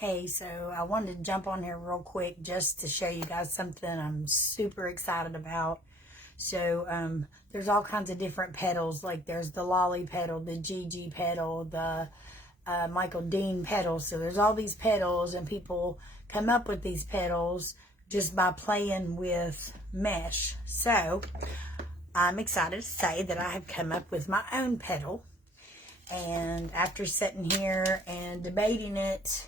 Hey, so I wanted to jump on here real quick just to show you guys something I'm super excited about. So there's all kinds of different petals, like there's the Lolly petal, the Gigi petal, the Michael Dean petal. So there's all these petals, and people come up with these petals just by playing with mesh. So I'm excited to say that I have come up with my own petal, and after sitting here and debating it,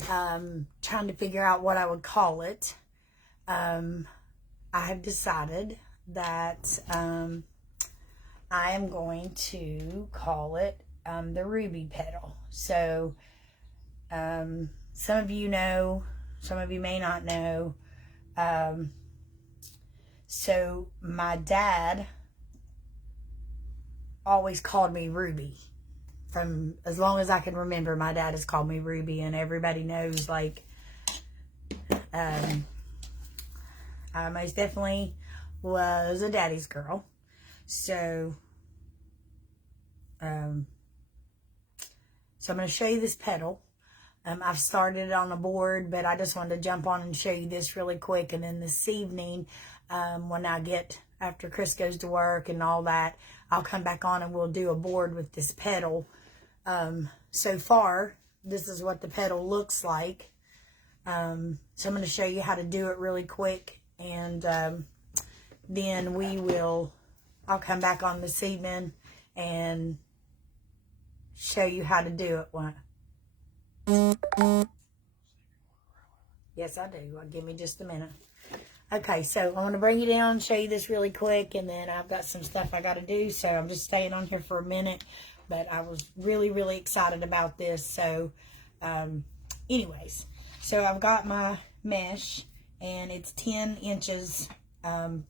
trying to figure out what I would call it, I have decided that I am going to call it the Ruby Petal. So some of you know, some of you may not know. So my dad always called me Ruby. From as long as I can remember, my dad has called me Ruby, and everybody knows, like, I most definitely was a daddy's girl. So, I'm going to show you this petal. I've started it on a board, but I just wanted to jump on and show you this really quick. And then this evening, when I get, after Chris goes to work and all that, I'll come back on and we'll do a board with this petal. So far, this is what the petal looks like. So I'm going to show you how to do it really quick, and then I'll come back on this evening and show you how to do it. Yes, I do. Well, give me just a minute. Okay, so I'm going to bring you down and show you this really quick, and then I've got some stuff I got to do, so I'm just staying on here for a minute. But I was really, really excited about this. So, anyways, so I've got my mesh, and it's 10 inches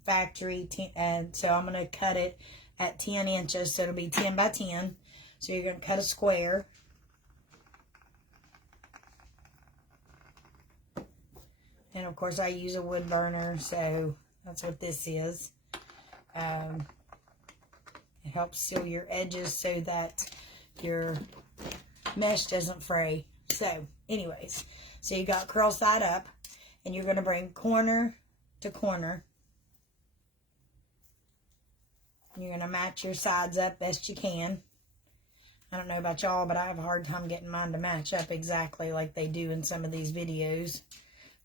factory, and so I'm going to cut it at 10 inches, so it'll be 10 by 10. So you're going to cut a square. And, of course, I use a wood burner, so that's what this is. It helps seal your edges so that your mesh doesn't fray. So, anyways, so you got curl side up, and you're going to bring corner to corner. And you're going to match your sides up best you can. I don't know about y'all, but I have a hard time getting mine to match up exactly like they do in some of these videos.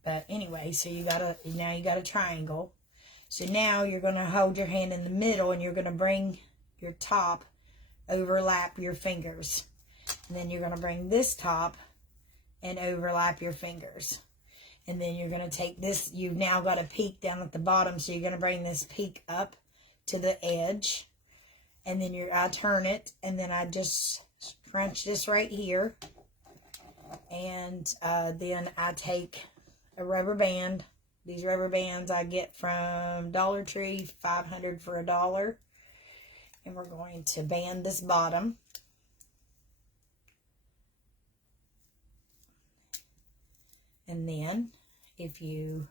But anyway, so now you got a triangle. So now you're going to hold your hand in the middle, and you're going to bring your top, overlap your fingers. And then you're going to bring this top and overlap your fingers. And then you're going to take this, you've now got a peak down at the bottom, so you're going to bring this peak up to the edge. And then I turn it, and then I just crunch this right here. And then I take a rubber band. These rubber bands I get from Dollar Tree, 500 for $1. And we're going to band this bottom. And then if you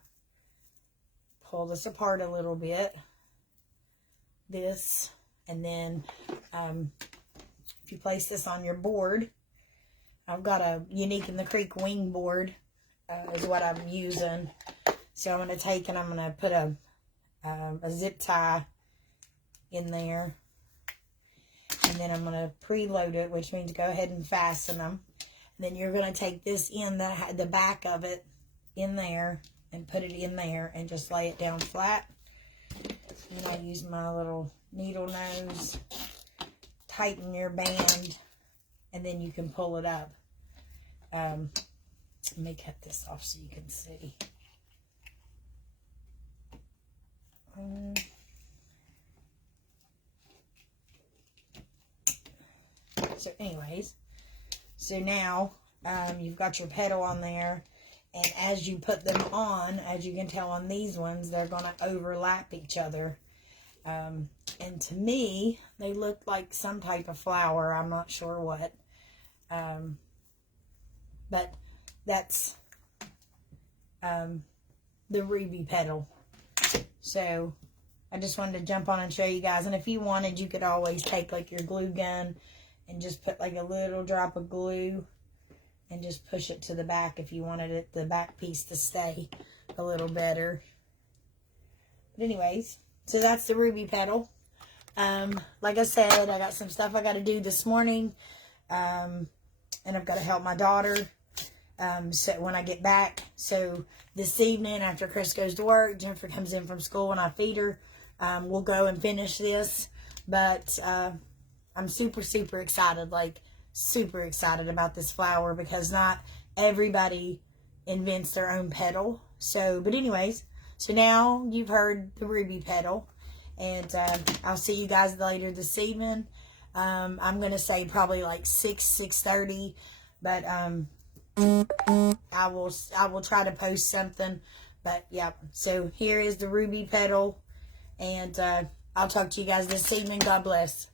pull this apart a little bit, and then if you place this on your board, I've got a Unique in the Creek wing board is what I'm using. So I'm going to take and I'm going to put a zip tie in there. And then I'm going to preload it, which means go ahead and fasten them. And then you're going to take this in, the back of it in there, and put it in there and just lay it down flat. And I use my little needle nose, tighten your band, and then you can pull it up. Let me cut this off so you can see. So anyways, so now you've got your petal on there, and as you put them on, as you can tell on these ones, they're going to overlap each other. And to me, they look like some type of flower. I'm not sure what. But that's the Ruby Petal. So I just wanted to jump on and show you guys. And if you wanted, you could always take like your glue gun and just put like a little drop of glue and just push it to the back if you wanted it, the back piece to stay a little better. But anyways, so that's the Ruby Petal. Like I said, I got some stuff I got to do this morning. And I've got to help my daughter so when I get back. So this evening, after Chris goes to work, Jennifer comes in from school and I feed her. We'll go and finish this. But I'm super, super excited. Like, super excited about this flower because not everybody invents their own petal. So, but anyways, so now you've heard the Ruby Petal. And I'll see you guys later this evening. I'm going to say probably like 6:30. But I will try to post something. But yeah, so here is the Ruby Petal. And I'll talk to you guys this evening. God bless.